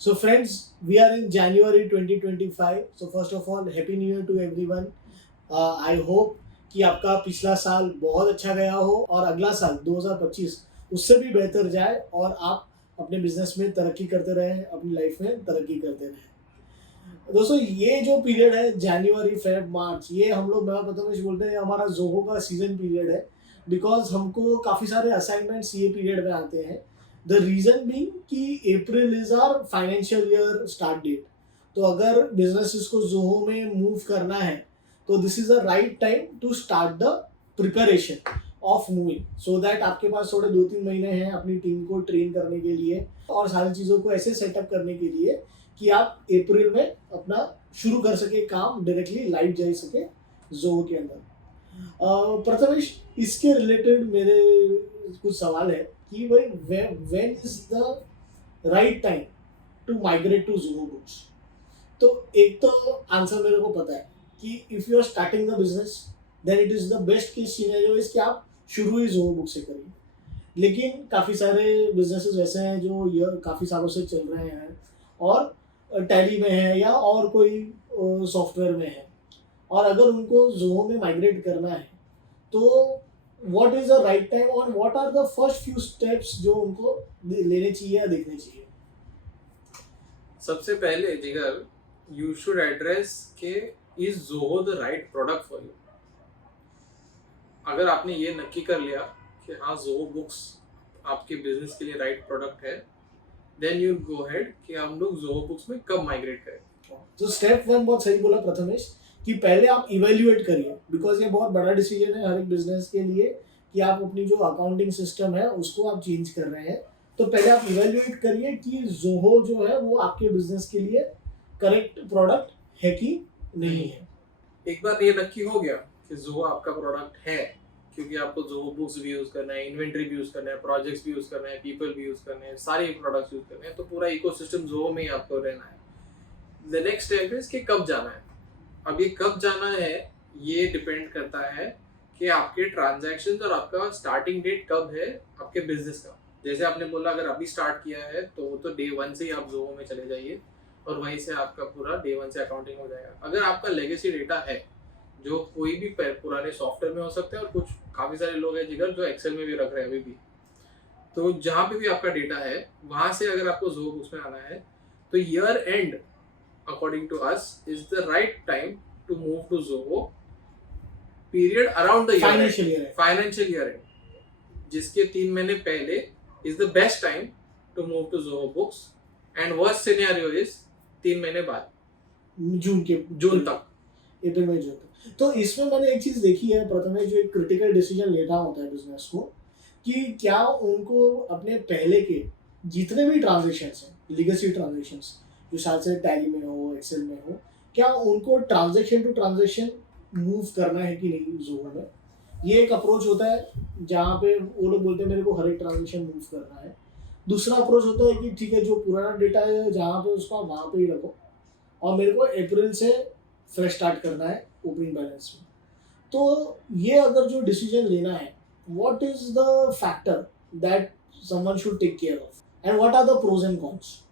So, friends, we are in January 2025. So, first of all, Happy New Year to everyone. I hope कि आपका पिछला साल बहुत अच्छा गया हो और अगला साल 2025 उससे भी बेहतर जाए और आप अपने बिजनेस में तरक्की करते रहें, अपनी लाइफ में तरक्की करते रहें। दोस्तों, ये जो पीरियड है जनवरी फेब मार्च, ये हम लोग मैं पता नहीं बोलते हैं, हमारा जोहो का सीजन पीरियड है। बिकॉज हमको काफ़ी सारे असाइनमेंट्स ये पीरियड में आते हैं। द रीजन बीइंग कि April is our financial year start date. तो अगर बिजनेसेस को जोहो में मूव करना है तो this is the right time to start the preparation of moving, so that आपके पास थोड़े 2-3 महीने हैं अपनी टीम को ट्रेन करने के लिए और सारी चीज़ों को ऐसे सेटअप करने के लिए कि आप अप्रैल में अपना शुरू कर सके काम, डायरेक्टली लाइव जा सके जोहो के अंदर। प्रथमेश, इसके रिलेटेड मेरे कुछ सवाल है कि भाई when is the right time to migrate to Zoho Books. तो एक तो आंसर मेरे को पता है कि if you are starting the business then it is the best case scenario is कि आप शुरू ही जोहो बुक से करिए। लेकिन काफ़ी सारे बिजनेसेस ऐसे हैं जो ये काफ़ी सालों से चल रहे हैं और टैली में है या और कोई सॉफ्टवेयर में है, और अगर उनको जोहो में माइग्रेट करना है तो what is the right time और what are the first few steps जो उनको लेने चाहिए या देखने चाहिए। सबसे पहले जिगर यू शुड एड्रेस के is Zoho the right product for you. अगर आपने ये नक्की कर लिया कि हाँ जोहो बुक्स आपके बिजनेस के लिए राइट प्रोडक्ट है, देन यू गो हेड कि हम लोग जोहो बुक्स में कब माइग्रेट करें। तो स्टेप 1 बहुत सही बोला प्रथमेश कि पहले आप इवेल्युएट करिए, बिकॉज ये बहुत बड़ा डिसीजन है हर एक बिजनेस के लिए कि आप अपनी जो अकाउंटिंग सिस्टम है उसको आप चेंज कर रहे हैं। तो पहले आप इवेल्युएट करिए कि जोहो जो है वो आपके बिजनेस के लिए करेक्ट प्रोडक्ट है कि नहीं है। एक बार ये नक्की हो गया कि जोहो आपका प्रोडक्ट है, क्योंकि आपको जोहो बुक्स भी यूज करना है, इन्वेंटरी भी यूज करना है, प्रोजेक्ट्स भी यूज करना है, पीपल भी यूज करने हैं, सारे प्रोडक्ट्स यूज करने हैं, तो पूरा इकोसिस्टम जोहो में ही आपको रहना है। द नेक्स्ट स्टेप इज कि कब जाना है। अब ये कब जाना है ये डिपेंड करता है कि आपके ट्रांजैक्शंस और आपका स्टार्टिंग डेट कब है आपके बिजनेस का। जैसे आपने बोला अगर अभी स्टार्ट किया है तो वो तो डे 1 से ही आप जोहो में चले जाइए और वहीं से आपका पूरा डे 1 से अकाउंटिंग हो जाएगा। अगर आपका लेगेसी डेटा है जो कोई भी पुराने सॉफ्टवेयर में हो सकता है, और कुछ काफ़ी सारे लोग हैं जिगर जो एक्सेल में भी रख रहे हैं अभी भी, तो जहाँ पे भी आपका डेटा है वहाँ से अगर आपको जोहो बुक्स में आना है तो year and according to us is the right time to move to Zoho period around the financial year end, जिसके 3 महीने पहले is the best time to move to Zoho books and worst scenario is 3 महीने बाद जून तक, अप्रैल में जून तक। तो इसमें मैंने एक चीज़ देखी है प्रथम, जो एक क्रिटिकल डिसीजन लेना होता है बिजनेस को कि क्या उनको अपने पहले के जितने भी ट्रांजेक्शन्स हैं, लीगेसी ट्रांजेक्शन्स जो शायद से टैली में हो, एक्सेल में हो, क्या उनको ट्रांजेक्शन टू ट्रांजेक्शन मूव करना है कि नहीं जोहो में। ये एक अप्रोच होता है जहाँ पे वो लोग बोलते हैं मेरे को हर एक ट्रांजेक्शन मूव करना है। दूसरा अप्रोच होता है कि ठीक है जो पुराना डेटा है जहाँ पे उसको वहाँ पे ही रखो और मेरे को अप्रैल से फ्रेश स्टार्ट करना है ओपनिंग बैलेंस में। तो ये अगर जो डिसीजन लेना है, what is the factor that someone should take care of and what are the pros and cons.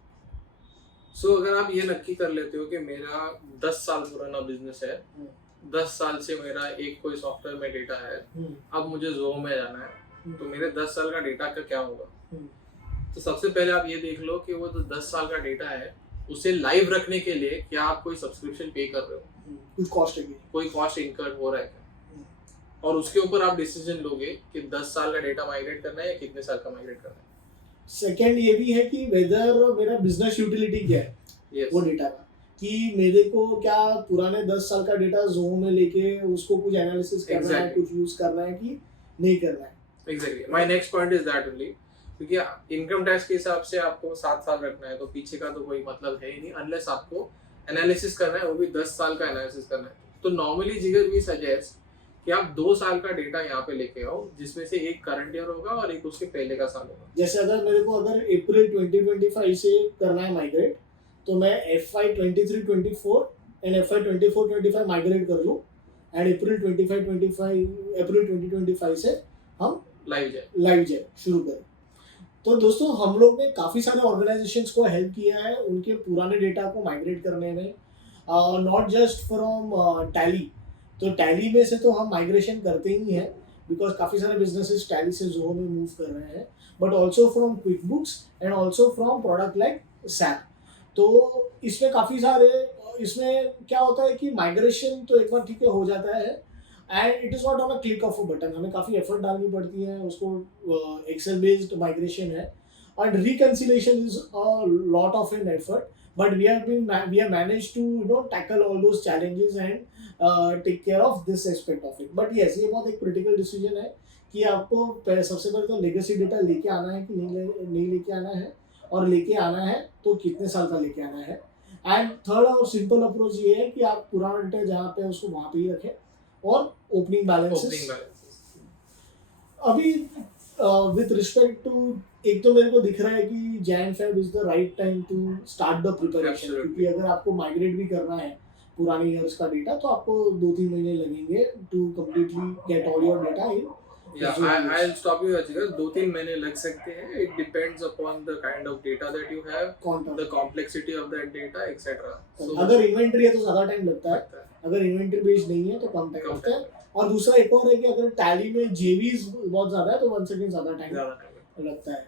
So अगर आप ये नक्की कर लेते हो कि मेरा 10 साल पुराना बिजनेस है, 10 साल से मेरा एक कोई सॉफ्टवेयर में डेटा है, अब मुझे जोहो में जाना है, तो मेरे 10 साल का डेटा का क्या होगा। तो सबसे पहले आप ये देख लो कि वो जो 10 साल का डेटा है उसे लाइव रखने के लिए क्या आप कोई सब्सक्रिप्शन पे कर रहे हो, कोई कॉस्ट इनकर हो रहा है क्या, और उसके ऊपर आप डिसीजन लोगे कि 10 साल का डेटा माइग्रेट करना है या कितने साल का माइग्रेट करना है। सेकेंड ये भी है कि वेदर मेरा बिजनेस यूटिलिटी क्या है, yes. वो डेटा का, कि मेरे को क्या पुराने 10 साल का डेटा जोहो में लेके उसको कुछ एनालिसिस करना है, कुछ यूज करना है कि नहीं करना है। Exactly my next point is that only, क्योंकि इनकम टैक्स के हिसाब से आपको 7 साल रखना है तो पीछे का तो कोई मतलब है ही नहीं, अनलेस आपको एनालिसिस करना है, वो भी 10 साल का एनालिसिस करना है। तो नॉर्मली जिगर वी सजेस्ट कि आप 2 साल का डेटा यहाँ पे लेके आओ, जिसमें से एक करंट ईयर होगा और एक उसके पहले का साल होगा। जैसे अगर मेरे को अगर अप्रैल 2025 से करना है माइग्रेट, तो मैं FY 23-24 एंड FY 24-25 माइग्रेट कर लूँ एंड अप्रैल 2025 से हम लाइव जाए शुरू करें। तो दोस्तों हम लोग ने काफ़ी सारे ऑर्गेनाइजेशंस को हेल्प किया है उनके पुराने डेटा को माइग्रेट करने में, नॉट जस्ट फ्रॉम टैली। तो टैली में से तो हम माइग्रेशन करते ही हैं बिकॉज काफ़ी सारे बिजनेसेस टैली से जोहो में मूव कर रहे हैं, but also from quick books and also from product like SAP. तो इसमें काफ़ी सारे, इसमें क्या होता है कि माइग्रेशन तो एक बार ठीक है हो जाता है and it is not on a click of a button, हमें काफ़ी एफर्ट डालनी पड़ती है उसको। एक्सेल बेस्ड माइग्रेशन है and reconciliation is a lot of an effort, but we have managed to tackle all those challenges and take care of this aspect of it. But yes, ये बहुत एक critical decision है कि आपको सबसे पहले तो लेगेसी डेटा लेके आना है कि नहीं लेके आना है, और लेके आना है तो कितने साल का लेके आना है। एंड थर्ड और सिंपल अप्रोच ये है कि आप पुराना डेटा जहाँ पे उसको वहाँ पे ही रखें, और ओपनिंग बैलेंसेस अभी विथ रिस्पेक्ट टू, एक तो मेरे को दिख रहा है कि Jan Feb is the right time to start the preparation, क्योंकि अगर आपको माइग्रेट भी करना है पुराने ईयर्स का डेटा तो आपको 2-3 महीने लगेंगे to completely get all your data in. I'll stop you here. 2-3 महीने लग सकते हैं. It depends upon the kind of data that you have, the complexity of that data, etc. So अगर इन्वेंट्री है तो ज़्यादा टाइम लगता है, अगर इन्वेंट्री बेस्ड नहीं है तो कम टाइम लगता है। और दूसरा एक और है कि अगर टैली में जेवीज बहुत ज़्यादा है तो 1 सेकंड ज़्यादा टाइम लगता है।